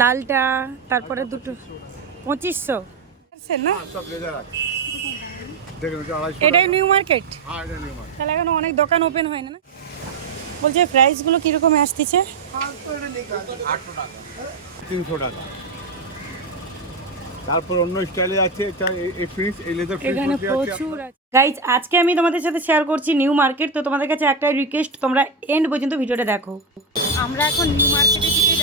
লালটা, তারপরে দুটো, পঁচিশশো। না? এটাই নিউ মার্কেট তাহলে এখন অনেক দোকান ওপেন হয় না? বলছে প্রাইসগুলো কীরকম আসতেছে? তিনশো টাকা তারপর অন্য আছে। এখানে আজকে আমি তোমাদের সাথে শেয়ার করছি নিউ মার্কেট তো তোমাদের কাছে একটাই রিকোয়েস্ট তোমরা এন্ড পর্যন্ত ভিডিওটা দেখো। আমরা এখন নিউ যাচ্ছি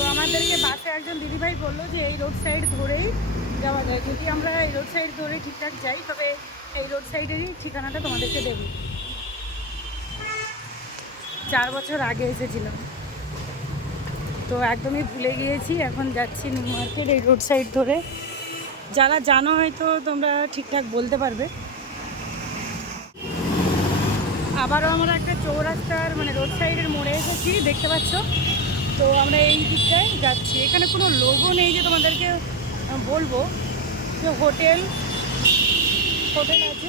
তো আমাদেরকে বাসে একজন দিদিভাই বলল যে এই রোড সাইড ধরেই যাওয়া যায়। যদি আমরা এই রোড সাইড ধরে ঠিকঠাক যাই, তবে এই রোড সাইডেরই ঠিকানাটা তোমাদেরকে দেবো। চার বছর আগে এসেছিলাম তো একদমই ভুলে গিয়েছি, এখন যাচ্ছি নিউ মার্কেট এই রোড সাইড ধরে। যারা জানো হয়তো তোমরা ঠিকঠাক বলতে পারবে। আবারও আমরা একটা চৌরাস্তার মানে রোড সাইডের মোড়ে এসেছি, দেখতে পাচ্ছ? তো আমরা এই দিকটায় যাচ্ছি। এখানে কোনো লোগো নেই যে তোমাদেরকে বলব। যে হোটেল হোটেল আছে।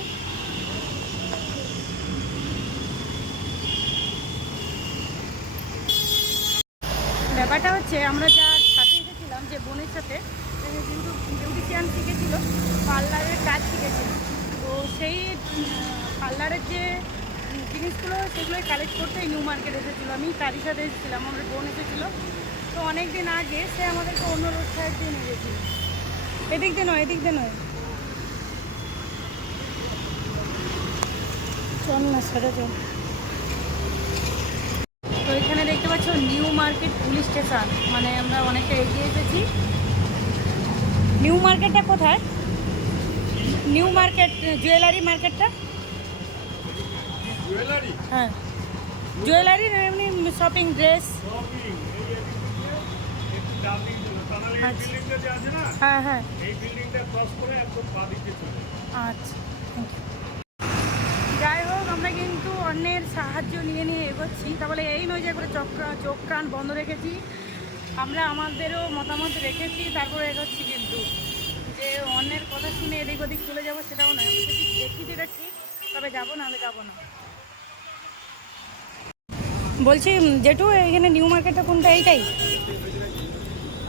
ব্যাপারটা হচ্ছে, আমরা যার সাথে এসেছিলাম যে বোনের সাথে কিন্তু বিউটিশিয়ান শিখেছিল, পার্লারের কাজ শিখেছিল। তো সেই পার্লারের যে জিনিসগুলো সেগুলোই কালেক্ট করতে নিউ মার্কেট এসেছিল। আমি তারই সাথে এসেছিলাম আমার বোন এসেছিল। তো অনেক দিন আগে সে আমাদেরকে অন্য রোড সাইড দিয়ে নিয়ে গেছিল। এদিক দিয়ে নয়, এদিক দিয়ে নয়। চল না সেটা চল তো এখানে দেখতে পাচ্ছ নিউ মার্কেট পুলিশ স্টেশন মানে আমরা অনেকটা এগিয়ে এসেছি। নিউ মার্কেটটা কোথায়? নিউ মার্কেট জুয়েলারি মার্কেটটা হ্যাঁ। জুয়েলারি না, এমনি শপিং ড্রেস আচ্ছা। হ্যাঁ হ্যাঁ। আচ্ছা যাই হোক, আমরা কিন্তু অন্যের সাহায্য নিয়ে নিয়ে এগোচ্ছি। তাহলে এই নয় যে করে চোখ কান বন্ধ রেখেছি। আমরা আমাদেরও মতামত রেখেছি, তারপরে এগোচ্ছি কিন্তু। যে অন্যের কথা শুনে এদিক ওদিক চলে যাব, সেটাও নয়। আমরা যদি দেখি যেটা ঠিক, তবে যাব, নাহলে যাব না। বলছি জেঠু, এখানে নিউ মার্কেটটা কোনটা, এইটাই?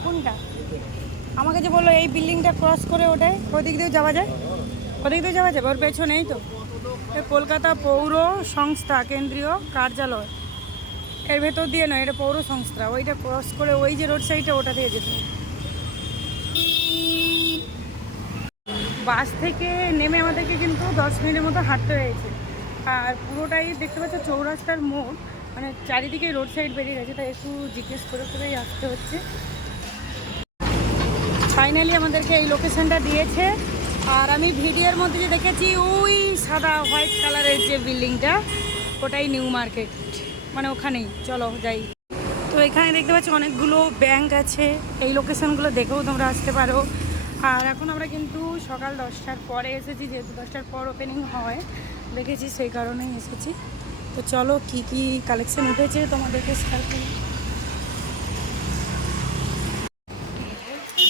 কোনটা? আমাকে যে বলল এই বিল্ডিংটা ক্রস করে ওটাই ওদিক দিয়েও যাওয়া যায়? ওদিক দিয়েও যাওয়া যাবে ওর পেছনেই তো। কলকাতা পৌর সংস্থা কেন্দ্রীয় কার্যালয়। এর ভেতর দিয়ে নয়, এটা পৌর সংস্থা। ওইটা ক্রস করে ওই যে রোড সাইডটা ওটা দিয়ে যেতে বাস থেকে নেমে আমাদেরকে কিন্তু দশ মিনিটের মতো হাঁটতে হয়েছে। আর পুরোটাই দেখতে পাচ্ছ, চৌরাস্তার মোড়। মানে চারিদিকে রোড সাইড বেরিয়ে গেছে, তাই একটু জিজ্ঞেস করে করেই আসতে হচ্ছে। ফাইনালি আমাদেরকে এই লোকেশনটা দিয়েছে। আর আমি ভিডিওর মধ্যে যে দেখেছি, ওই সাদা হোয়াইট কালারের যে বিল্ডিংটা ওটাই নিউ মার্কেট মানে ওখানেই। চলো যাই। তো এখানে দেখতে পাচ্ছি অনেকগুলো ব্যাংক আছে। এই লোকেশনগুলো দেখেও তোমরা আসতে পারো। আর এখন আমরা কিন্তু সকাল দশটার পরে এসেছি, যেহেতু দশটার পর ওপেনিং হয়, দেখেছি সেই কারণেই এসেছি। তো চলো, কি কি কালেকশন উঠেছে তোমাদেরকে শেয়ার করি।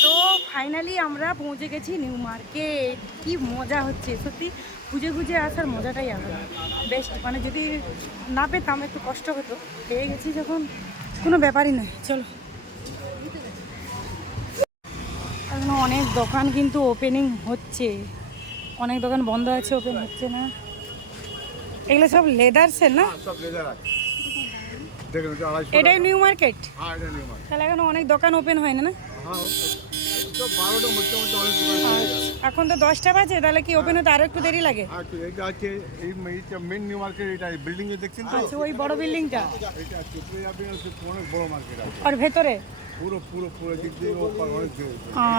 তো ফাইনালি আমরা পৌঁছে গেছি নিউ মার্কেট কি মজা হচ্ছে, সত্যি খুঁজে খুঁজে আসার মজাটাই আলাদা। বেস্ট মানে যদি না পেতাম একটু কষ্ট হতো। পেয়ে গেছি যখন, কোনো ব্যাপারই নয় চলো। অনেক দোকান কিন্তু ওপেনিং হচ্ছে। অনেক দোকান বন্ধ আছে ওপেন হচ্ছে না। এগুলো সব লেদার্সের না সব আছে এটাই নিউ মার্কেট হ্যাঁ তাহলে এখন অনেক দোকান ওপেন হয় না না হ্যাঁ হয়ে। এখন তো দশটা বাজে তাহলে কি ওপেন হতে আরও একটু দেরি লাগে এইটা আছে এই এইটা মেন নিউ মার্কেট এটা বিল্ডিং দেখছেন তো আচ্ছা ওই বড় বিল্ডিংটা আর ভেতরে পুরো পুরো পুরো দিক দিয়ে ওপর অনেক দিক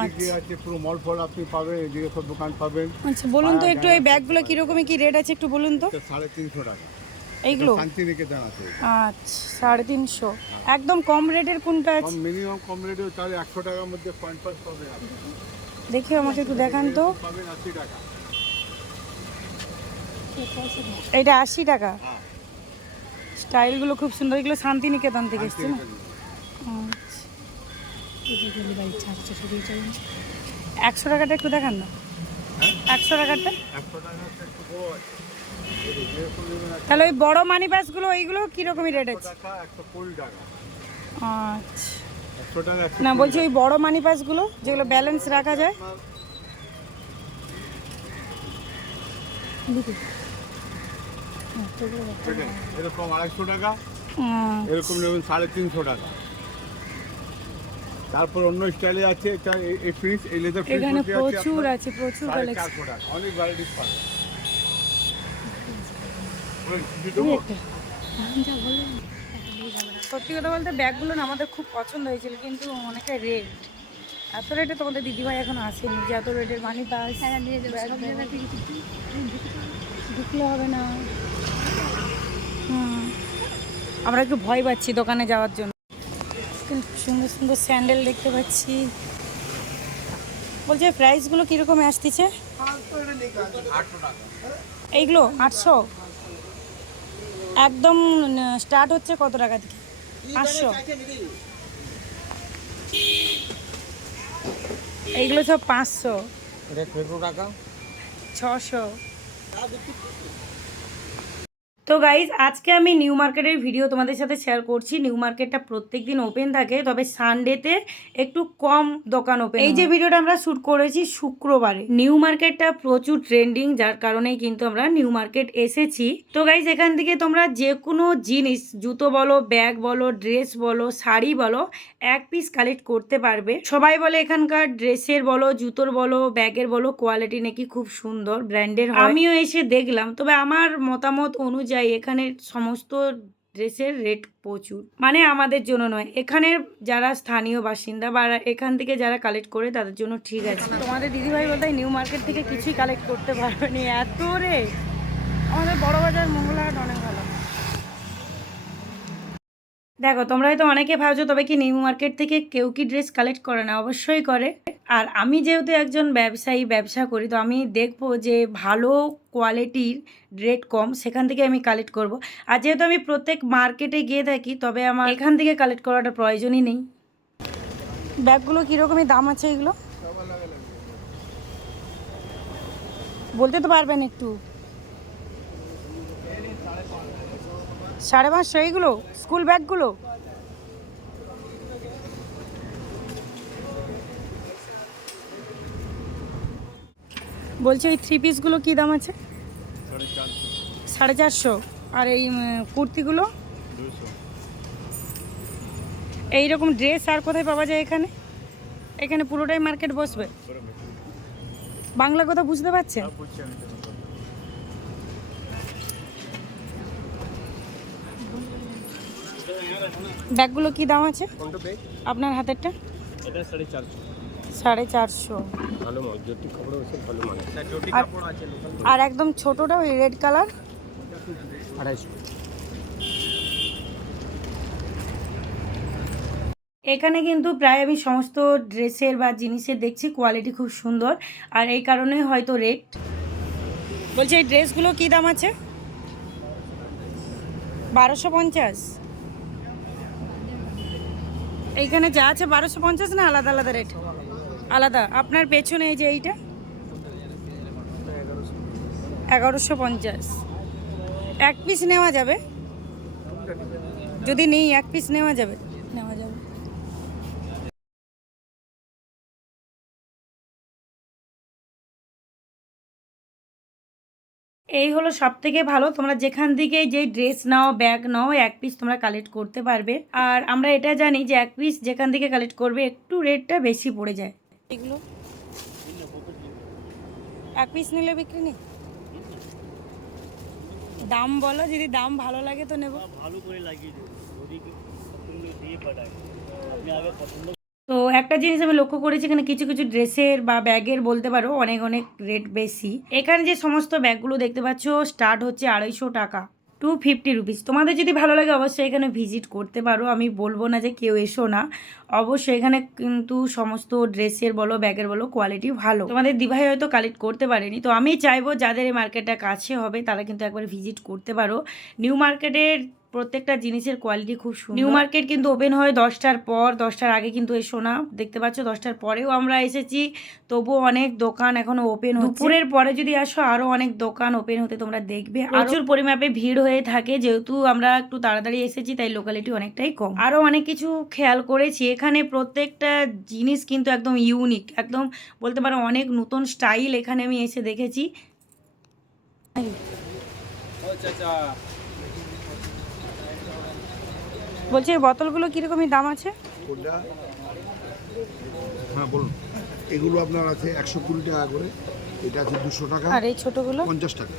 আচ্ছা। আছে পুরো মল ফল আপনি পাবেন এদিকে সব দোকান পাবেন। আচ্ছা বলুন তো একটু এই ব্যাগগুলো কিরকমই কি রেট আছে একটু বলুন তো? সাড়ে তিনশো টাকা। এইগুলো? শান্তিনিকেতন আছে। আচ্ছা সাড়ে তিনশো। একদম কম রেটের কোনটা আছে? মিনিমাম কম রেটে তাহলে একশো টাকার মধ্যে পয়েন্ট পাস পাবেন দেখি আমাকে একটু দেখান তো। পাবেন আশি টাকা। এটা আশি টাকা? হ্যাঁ। স্টাইলগুলো খুব সুন্দর। এগুলো শান্তিনিকেতন থেকে এসছে না। একশো টাকাটা একটু দেখান না। হ্যাঁ? একশো টাকাটা? তাহলে ওই বড় মানি ব্যাগগুলো ওইগুলো কীরকমই রেট আছে? আচ্ছা। না বলছি ওই বড় মানি পাসগুলো যেগুলো ব্যালেন্স রাখা যায়। এরকম আড়াইশো টাকা এরকম নেবেন সাড়ে তিনশো টাকা। তারপর অন্য স্টাইলে আছে এটা এই- ফিনিশ এই লেদার ফিনিশ এখানে প্রচুর আছে প্রচুর কালেকশন অনেক ভ্যারাইটিস পাবে সত্যি কথা বলতে ব্যাগগুলো না আমাদের খুব পছন্দ হয়েছিল কিন্তু অনেকটা রেট এত রেটে তোমাদের দিদিভাই এখন আসেনি যে এত রেটের মানি পাস ঢুকলে হবে না। হুম। আমরা একটু ভয় পাচ্ছি দোকানে যাওয়ার জন্য। সুন্দর সুন্দর স্যান্ডেল দেখতে পাচ্ছি। বলছে প্রাইসগুলো কীরকম আসতেছে? এইগুলো আটশো? একদম স্টার্ট হচ্ছে কত টাকা থেকে? পাঁচশো। এইগুলো সব পাঁচশো। টাকা? ছশো। তো গাইজ আজকে আমি নিউ মার্কেটের ভিডিও তোমাদের সাথে শেয়ার করছি। নিউ মার্কেটটা প্রত্যেক দিন ওপেন থাকে তবে সানডেতে একটু কম দোকান ওপেন এই যে ভিডিওটা আমরা শ্যুট করেছি শুক্রবারে। নিউ মার্কেটটা প্রচুর ট্রেন্ডিং যার কারণেই কিন্তু আমরা নিউ মার্কেট এসেছি। তো গাইজ এখান থেকে তোমরা যে কোনো জিনিস জুতো বলো ব্যাগ বলো ড্রেস বলো শাড়ি বলো এক পিস কালেক্ট করতে পারবে। সবাই বলে এখানকার ড্রেসের বলো জুতোর বলো ব্যাগের বলো কোয়ালিটি নাকি খুব সুন্দর ব্র্যান্ডের আমিও এসে দেখলাম তবে আমার মতামত অনুযায়ী এখানে সমস্ত ড্রেসের রেট প্রচুর। মানে আমাদের জন্য নয়, এখানের যারা স্থানীয় বাসিন্দা বা এখান থেকে যারা কালেক্ট করে, তাদের জন্য ঠিক আছে। তোমাদের দিদিভাই বলতে নিউ মার্কেট থেকে কিছুই কালেক্ট করতে পারবে না, এত রে আমাদের বড় বাজার মঙ্গলাহাট অনেক ভালো। দেখো, তোমরা হয়তো অনেকে ভাবছ, তবে কি নিউ মার্কেট থেকে কেউ কি ড্রেস কালেক্ট করে না? অবশ্যই করে। আর আমি যেহেতু একজন ব্যবসায়ী, ব্যবসা করি, তো আমি দেখব যে ভালো কোয়ালিটির রেট কম, সেখান থেকে আমি কালেক্ট করব। আর যেহেতু আমি প্রত্যেক মার্কেটে গিয়ে থাকি, তবে আমার এখান থেকে কালেক্ট করাটা প্রয়োজনই নেই। ব্যাগগুলো কীরকমই দাম আছে এগুলো? বলতে তো পারবেন একটু। সাড়ে পাঁচশো, এইগুলো? স্কুল ব্যাগগুলো? বলছি ওই থ্রি পিসগুলো কী দাম আছে? সাড়ে চারশো। আর এই কুর্তিগুলো? এইরকম ড্রেস আর কোথায় পাওয়া যায় এখানে? এখানে পুরোটাই মার্কেট বসবে। বাংলা কথা বুঝতে পারছেন বুঝছি আমি তো। ব্যাগগুলো কি দাম আছে? আপনার হাতেরটা? সাড়ে চারশো। আর- আর একদম ছোটোটা ওই রেড কালার আড়াইশো। এখানে কিন্তু প্রায় আমি সমস্ত ড্রেসের বা জিনিসের দেখছি কোয়ালিটি খুব সুন্দর। আর এই কারণে হয়তো রেট বলছি এই ড্রেসগুলো কী দাম আছে? বারোশো পঞ্চাশ। এইখানে যা আছে বারোশো পঞ্চাশ না আলাদা আলাদা রেট? আলাদা। আপনার পেছনে এই যে এইটা? এগারোশো পঞ্চাশ। এক পিস নেওয়া যাবে? যদি নেই, এক পিস নেওয়া যাবে? এই হলো সব থেকে ভালো। তোমরা যেখান থেকে যে ড্রেস নাও ব্যাগ নাও এক পিস তোমরা কালেক্ট করতে পারবে। আর আমরা এটা জানি যে এক পিস যেখান থেকে কালেক্ট করবে একটু রেটটা বেশি পড়ে যায়। এগুলো? এক পিস নিলে বিক্রি নেই? দাম বলো যদি দাম ভালো লাগে তো নেব। ভালো করে লাগিয়ে দেবো। তো একটা জিনিস আমি লক্ষ্য করেছি, এখানে কিছু কিছু ড্রেসের বা ব্যাগের বলতে পারো অনেক অনেক রেট বেশি। এখানে যে সমস্ত ব্যাগগুলো দেখতে পাচ্ছ, স্টার্ট হচ্ছে আড়াইশো টাকা, টু ফিফটি রুপিস। তোমাদের যদি ভালো লাগে অবশ্যই এখানে ভিজিট করতে পারো। আমি বলব না যে কেউ এসো না। অবশ্যই এখানে কিন্তু সমস্ত ড্রেসের বলো, ব্যাগের বলো কোয়ালিটি ভালো। তোমাদের দিভাই হয়তো কালেক্ট করতে পারেনি। তো আমি চাইব যাদের এই মার্কেটটা কাছে হবে, তারা কিন্তু একবার ভিজিট করতে পারো। নিউ মার্কেটের প্রত্যেকটা জিনিসের কোয়ালিটি খুব সুন্দর। নিউ মার্কেট কিন্তু ওপেন হয় দশটার পর দশটার আগে কিন্তু এসো না দেখতে পাচ্ছ দশটার পরেও আমরা এসেছি। তবুও অনেক দোকান এখনও ওপেন দুপুরের পরে যদি আসো আরও অনেক দোকান ওপেন হতে তোমরা দেখবে। প্রচুর পরিমাপে ভিড় হয়ে থাকে যেহেতু আমরা একটু তাড়াতাড়ি এসেছি তাই লোকালিটি অনেকটাই কম। আরও অনেক কিছু খেয়াল করেছি। এখানে প্রত্যেকটা জিনিস কিন্তু একদম ইউনিক একদম বলতে পারো অনেক নতুন স্টাইল এখানে আমি এসে দেখেছি। বলছি এই বোতলগুলো কিরকমই দাম আছে? হ্যাঁ বলুন। এগুলো আপনার আছে একশো কুড়ি টাকা করে। এটা আছে দুশো টাকা। আর এই ছোটগুলো? পঞ্চাশ টাকা।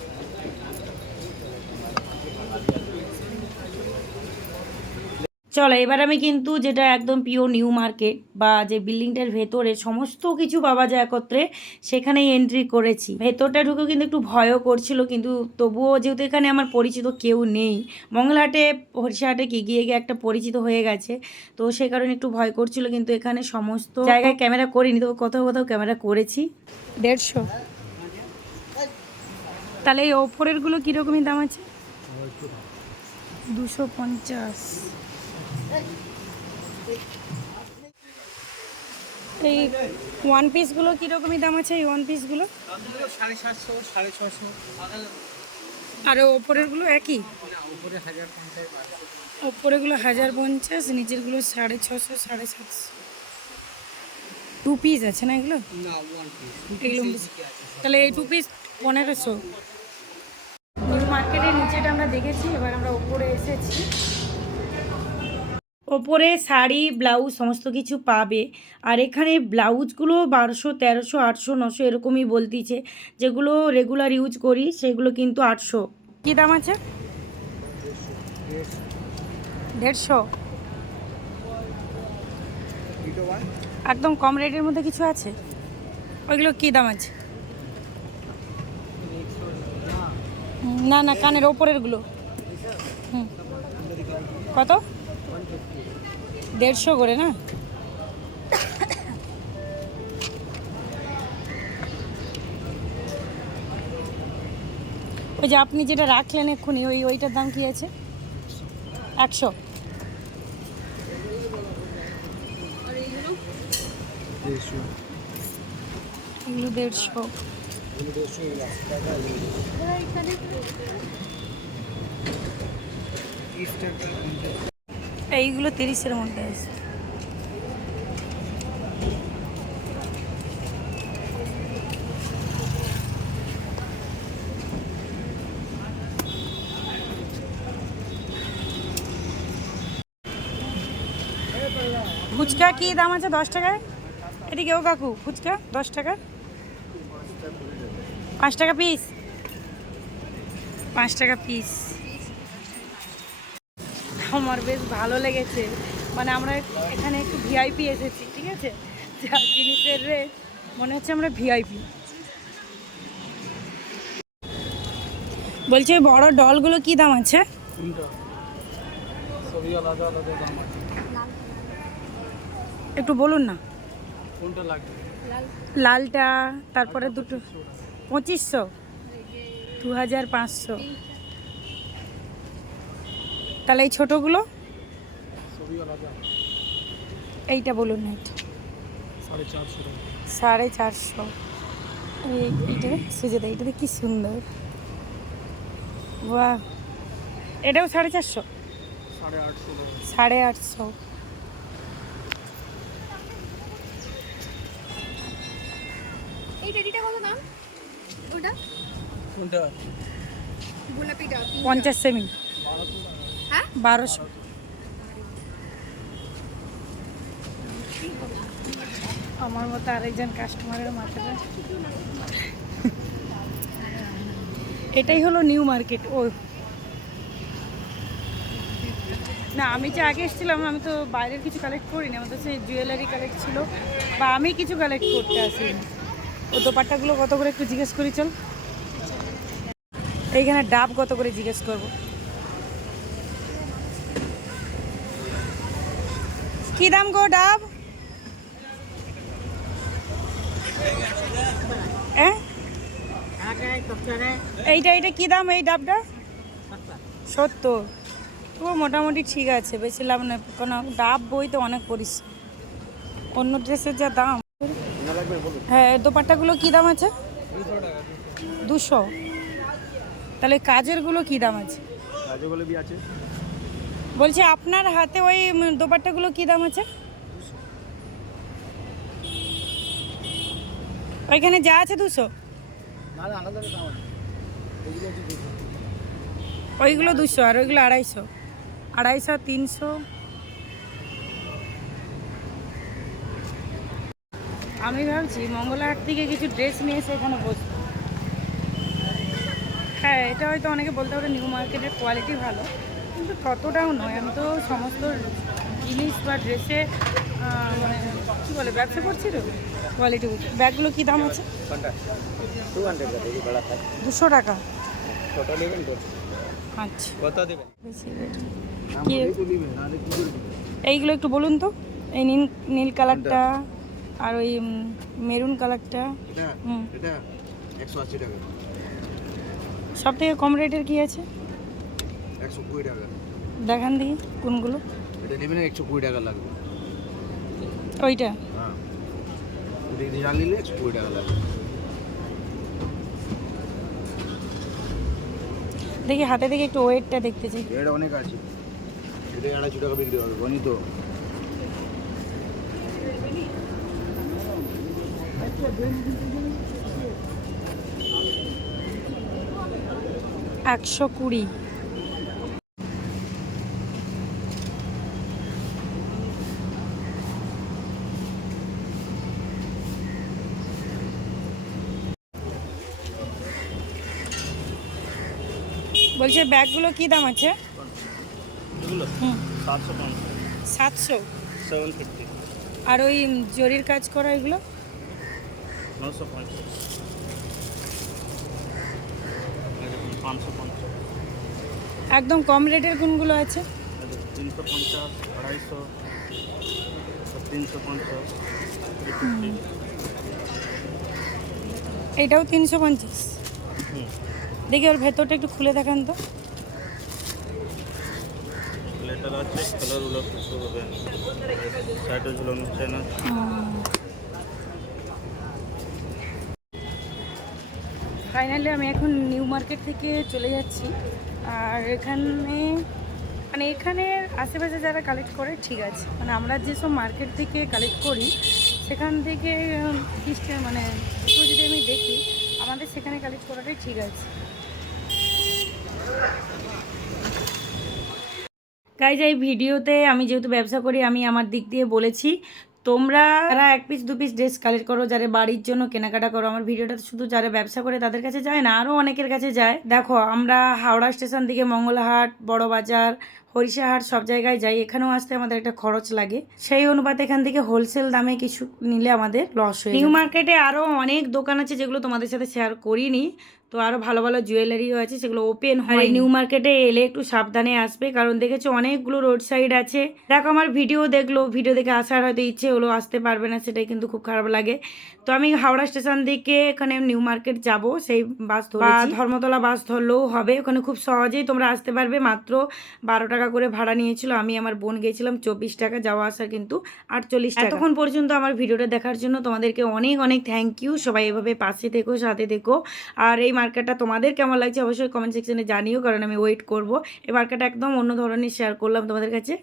চলো এবার আমি কিন্তু যেটা একদম পিওর নিউ মার্কেট বা যে বিল্ডিংটার ভেতরে সমস্ত কিছু পাওয়া যায় একত্রে সেখানেই এন্ট্রি করেছি। ভেতরটা ঢুকেও কিন্তু একটু ভয়ও করছিল কিন্তু তবুও যেহেতু এখানে আমার পরিচিত কেউ নেই মঙ্গলহাটে হরিষাহাটে কি গিয়ে গিয়ে একটা পরিচিত হয়ে গেছে তো সে কারণে একটু ভয় করছিল কিন্তু এখানে সমস্ত জায়গায় ক্যামেরা করিনি তো কোথাও কোথাও ক্যামেরা করেছি। দেড়শো। তাহলে এই ওপরেরগুলো কীরকমই দাম আছে? দুশো পঞ্চাশ। এই ওয়ান পিসগুলো কীরকমই দাম আছে? এই ওয়ান পিসগুলো সাড়ে সাতশো সাড়ে ছশো আর ওপরেরগুলো একই? ওপরেগুলো হাজার পঞ্চাশ নিচেরগুলো সাড়ে ছশো সাড়ে সাতশো। টু পিস আছে না এগুলো? এগুলো তাহলে এই টু পিস পনেরোশো। নিউ মার্কেটের নিচেটা আমরা দেখেছি এবার আমরা ওপরে এসেছি। ওপরে শাড়ি, ব্লাউজ সমস্ত কিছু পাবে। আর এখানে ব্লাউজগুলো বারোশো, তেরোশো, আটশো, নশো এরকমই বলতিছে। যেগুলো রেগুলার ইউজ করি, সেগুলো কিন্তু আটশো। কী দাম আছে? দেড়শো। একদম কম রেটের মধ্যে কিছু আছে? ওইগুলো কী দাম আছে? না না, কানের ওপরেরগুলো। হুম। কত? দেড়শো করে না? ওই যে আপনি যেটা রাখলেন এক্ষুনি ওই ওইটার দাম কি আছে? একশো। এগুলো দেড়শো। এইগুলো তিরিশের মধ্যে আছে। ফুচকা কি দাম আছে দশ টাকায়? এদিকে ও কাকু, ফুচকা দশ টাকা। পাঁচ টাকা পিস পাঁচ টাকা পিস আমার বেশ ভালো লেগেছে। মানে আমরা এখানে একটু ভিআইপি এসেছি, ঠিক আছে? যা জিনিসের রেট মনে হচ্ছে আমরা ভিআইপি বলছি বড় ডলগুলো কি দাম আছে? একটু বলুন না। লালটা, তারপরে দুটো, পঁচিশশো। দু হাজার পাঁচশো। তাহলে এই ছোটোগুলো? এইটা বলুন সাড়ে চারশো। এইটা এইটাতে কি সুন্দর। বাহ। এটাও সাড়ে চারশো? সাড়ে আটশো। সাড়ে আটশো এই টেডিটা কত দাম? ওটা? কোনটা? গোলাপিটা pink পঞ্চাশ সেমি। হ্যাঁ? বারোশো। আমার মতো আরেকজন কাস্টমারের মাথাটা। এটাই হলো নিউ মার্কেট ও। না, আমি যে আগে এসেছিলাম, আমি তো বাইরের কিছু কালেক্ট করিনি, আমার তো সেই জুয়েলারি কালেক্ট ছিল, বা আমি কিছু কালেক্ট করতে আসিনি। ও দোপাট্টাগুলো কত করে একটু জিজ্ঞেস করি, চল। এইখানে ডাব কত করে জিজ্ঞেস করব? কি দাম গো ডাব? এইটা এইটা কি দাম এই ডাবটা? সত্তর। তবু মোটামুটি ঠিক আছে, বেশি লাভ নেই। কারণ ডাব বই তো অনেক পরিশ্রম অন্য ড্রেসের যা দাম। হ্যাঁ দোপাট্টাগুলো কী দাম আছে? দুশো। তাহলে কাজেরগুলো কী দাম আছে? কাজগুলো বি আছে। বলছি আপনার হাতে ওই দোপাট্টাগুলো কী দাম আছে? ওইখানে যা আছে দুশো। ওইগুলো দুশো আর ওইগুলো আড়াইশো। আড়াইশো তিনশো। আমি ভাবছি মঙ্গলাহাট থেকে কিছু ড্রেস নিয়ে এসে এখানে বসবো। হ্যাঁ এটা হয়তো অনেকে বলতে পারে নিউ মার্কেটের কোয়ালিটি ভালো। কিন্তু ততটাও নয়। আমি তো সমস্ত জিনিস বা ড্রেসে মানে কী বলে ব্যবসা করছি তো? কোয়ালিটি ব্যাগগুলো কী দাম আছে? দুশো টাকা? আচ্ছা। এইগুলো একটু বলুন তো। এই নীল নীল কালারটা আর ওই মেরুন কালারটা। হুম। সব থেকে কম রেটের কি আছে? একশো কুড়ি টাকা। দেখান দিই কোনগুলো? এটা নেবেন একশো কুড়ি টাকা লাগবে। ওইটা? হ্যাঁ। ডিজাইন নিলে একশো কুড়ি টাকা লাগবে। দেখি হাতে দেখি একটু ওয়েটটা দেখতে চাই। এটা অনেক আছে। এটা আড়াইশো টাকা বিক্রি হবে গণি তো একশো কুড়ি। বলছে ব্যাগগুলো কি দাম আছে? এগুলো? হুম। সাতশো আর ওই জরির কাজ করা এগুলো? একদম কম রেটের কোনগুলো আছে? তিনশো পঞ্চাশ আড়াইশো তিনশো পঞ্চাশ এটাও তিনশো পঞ্চাশ। হুম। দেখি ওর ভেতরটা একটু খুলে দেখান তো। ফাইনালি আমি এখন নিউ মার্কেট থেকে চলে যাচ্ছি। আর এখানে মানে এখানে আশেপাশে যারা কালেক্ট করে ঠিক আছে। মানে আমরা যেসব মার্কেট থেকে কালেক্ট করি সেখান থেকে মানে এগুলো যদি আমি দেখি আমাদের সেখানে কালেক্ট করাটাই ঠিক আছে। গাইজ এই ভিডিওতে আমি যেহেতু ব্যবসা করি, আমি আমার দিক দিয়ে বলেছি, তোমরা যারা এক পিস দু পিস ড্রেস কালেক্ট করো যারা বাড়ির জন্য কেনাকাটা করো, আমার ভিডিওটা শুধু যারা ব্যবসা করে তাদের কাছে যায় না আরও অনেকের কাছে যায়। দেখো, আমরা হাওড়া স্টেশন থেকে মঙ্গলহাট বড় বাজার হরিষাহাট সব জায়গায় যাই এখানেও আসতে আমাদের একটা খরচ লাগে। সেই অনুপাতে এখান থেকে হোলসেল দামে কিছু নিলে আমাদের লস হয়ে নিউ মার্কেটে আরও অনেক দোকান আছে যেগুলো তোমাদের সাথে শেয়ার করিনি। তো আরও ভালো ভালো জুয়েলারিও আছে সেগুলো ওপেন হয়। নিউ মার্কেটে এলে একটু সাবধানে আসবে কারণ দেখেছ অনেকগুলো রোড সাইড আছে। দেখো আমার ভিডিও দেখল ভিডিও দেখে আসার হয়তো ইচ্ছে হলো আসতে পারবে না সেটাই কিন্তু খুব খারাপ লাগে। তো আমি হাওড়া স্টেশন থেকে এখানে নিউ মার্কেট যাব সেই বাস ধরে ধর্মতলা বাস ধরলেও হবে ওখানে খুব সহজেই তোমরা আসতে পারবে মাত্র বারো টাকা করে ভাড়া নিয়েছিল, আমি আমার বোন গেছিলাম চব্বিশ টাকা, যাওয়া আসা কিন্তু আটচল্লিশ টাকা। এতক্ষণ পর্যন্ত আমার ভিডিওটা দেখার জন্য তোমাদেরকে অনেক অনেক থ্যাংক ইউ সবাই এভাবে পাশে থেকো, সাথে থেকো। আর এই মার্কেটটা তোমাদের কেমন লাগছে অবশ্যই কমেন্ট সেকশনে জানিও, কারণ আমি ওয়েট করব। এই মার্কেটটা একদম অন্য ধরনের শেয়ার করলাম তোমাদের কাছে।